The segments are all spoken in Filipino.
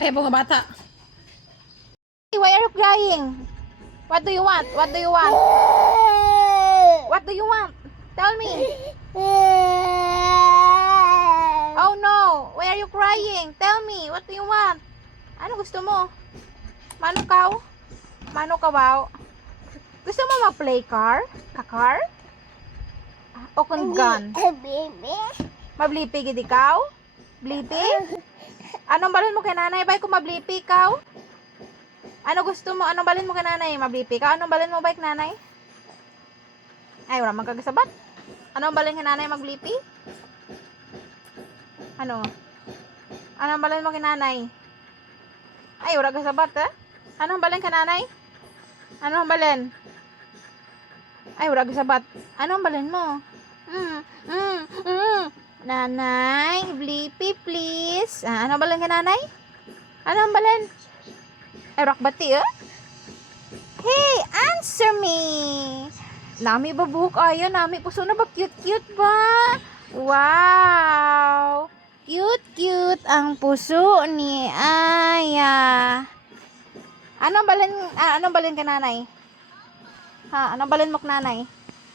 Kaya mga bata. Why are you crying? What do you want? What do you want? What do you want? Tell me. Oh no. Why are you crying? Tell me. What do you want? Ano gusto mo? Mano kaw? Mano kawaw? Gusto mo mag-play car? Kakar? O kung gun? Mablipi gid ikaw? Blipi? Anong balon mo kay nanay? Bay kung mablipi ikaw? Ano gusto mo? Anong balon mo kay nanay? Mablipi ka? Anong balon mo bay kay nanay? Ay, wala man kagasabat. Anong balon kay nanay maglipi? Ano? Anong balon mo kay nanay? Ay, wala kagasabat eh? Anong balon kay nanay? Anong balon? Ay, wala kagasabat. Anong balon mo? Nanay, blipi please. Ano balan ka nanay? Ano ang balan? Ay, rakbati eh? Hey, answer me. Nami ba buhok ayo? Nami puso na ba? Cute ba? Wow. Cute ang puso ni Aya. Anong balan ka nanay? Ha, anong balan mo ka nanay?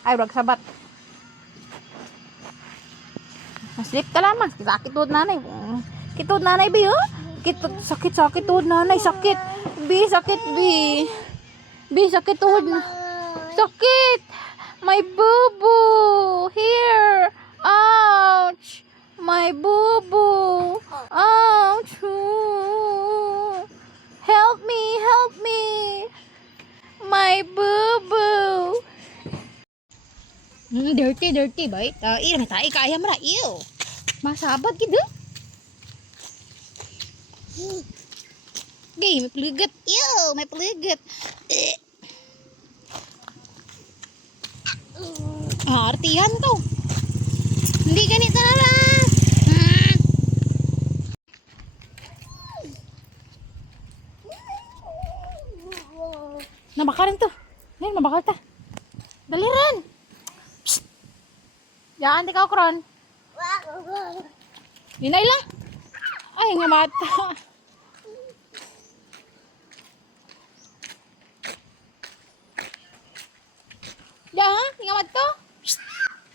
Ay, wag sabat. Sleep ka lamang. Sakit tuhod nanay. Kitod nanay, bi, oh? Sakit tuhod nanay. Sakit. Bi, sakit, bi. Bi, sakit tuhod na. Sakit. My boo-boo. Here. Ouch. My boo-boo. Ouch. Help me. Help me. My boo-boo. Dirty, bay. Iya na tayo kaya mara. Ew. Masabat gitu. Gay, may peligat. Ew, may peligat. Artihan kau. Hindi ganito na lang. Nabakaran to. Ngayon, mabakal ta. Daliran. Yan, di ka kron. Linay lang. Ay, nga mata. Yan, nga mata.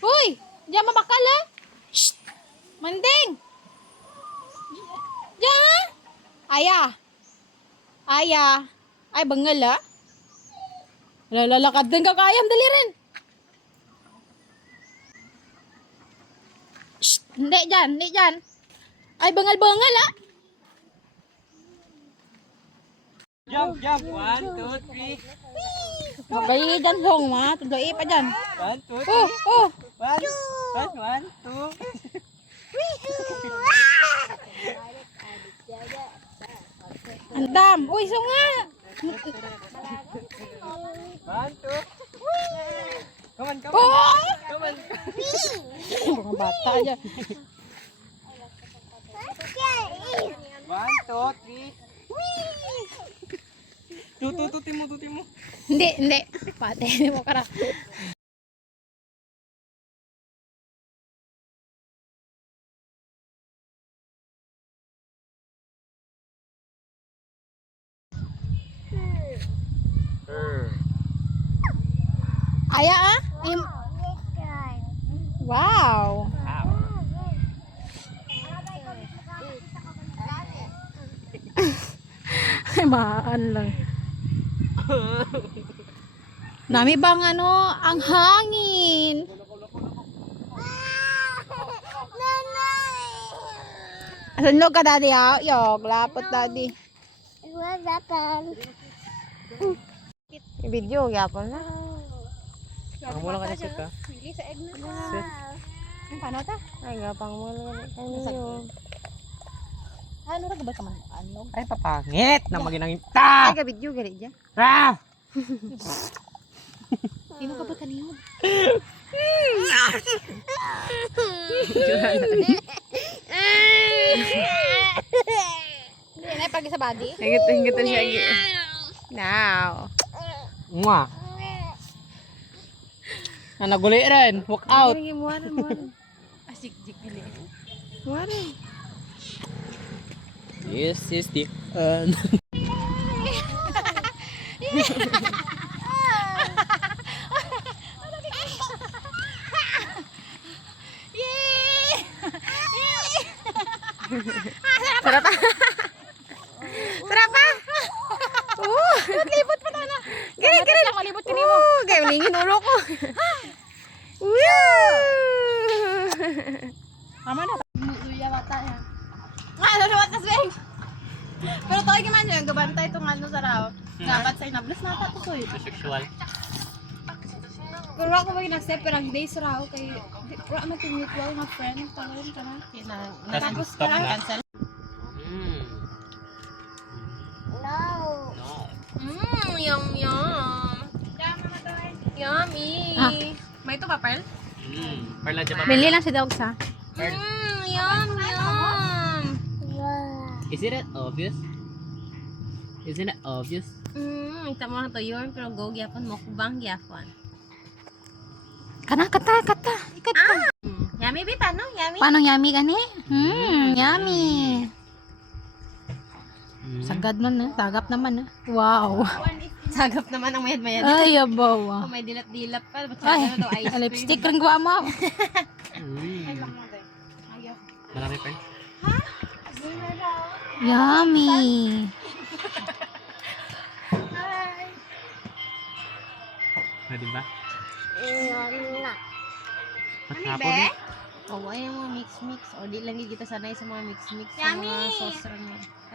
Uy, diyan mabakal ha. Manding. Diyan. Aya. Ay, bangal ha. Lalakad din ka kayam, dali rin. Hindi dyan. Ay, bangal-bangal ah. Jump. 1, 2, 3. Magayi dyan, hong ma. Tudoi pa dyan. 1, 2, 3. Oh. 1, 2. Andam. Uy, so nga. 1, 2. Come on. Oh. Mga bata dyan. 1, 2, 3. Tuti mo. Hindi. Pate, hindi mo kara. Aya ah? Wow. Ay, maan lang. Nami bang ang hangin. Sunlog ka daddy ha? Yok, lapot daddy. Video, yapon na. Ang mula ka na siya ka. Paano ta? Ay, gapang mula ka na. Ano ra gabay ka man? Ano? Ay, papangit na maginangin ta. Ay, ka video gali dyan. Ah! Sino ka ba kanino? Hindi na pag sa body. Hingit siya. Now. Mwah. Naguli rin. Walk out. Muwaran. Asik-jik gali. Muwaran. This is the end. Sarap pa. Sarap pa. Libot pa na. Gini. Malibot ka nimo. Gaya ulingin ulo ko. Tama na. Luya mata ya. Luya tas beng. Pero toy man yung gabantay tong ano sa raw. Dapat sa inablas na ta to soy. Sexual. Pero ako ba nag-step perang days raw kay wala man ting mutual nga friend tangon ka na. Tapos Stop na. cancel. Yum. Yummy. May ito pa, Pearl? Perla dyan pa. Bili lang si Dog sa. Pearl. Yum. Isn't it obvious? Isn't it obvious? Ita mo na to yun, pero go gyapon mo kubang gyapon. Kata. Ikat ka. Yummy bita, no? Yummy. Paano yummy gani? Yummy. Sagad man na. Sagap naman na. Wow. Sagap naman ang mayad-mayad. Ay, abaw. May dilat-dilat pa. Ba't Ay, daw ice cream? lipstick rin gawa mo. Marami Pearl. Yummy. Pwede ba? Na. Matapon eh. Oh, ay yung mga mix-mix. O di lang kita sanay sa mga mix-mix. Yummy! Sa mga sauce rin.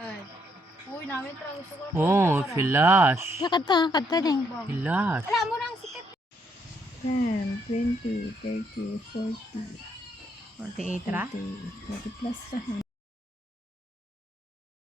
Ay. Uy, namin trago ko. Oh, flash. Kata din. Flash. Alam mo nang sikat. 10, 20, 30, 40, 48 ra? 40 plus.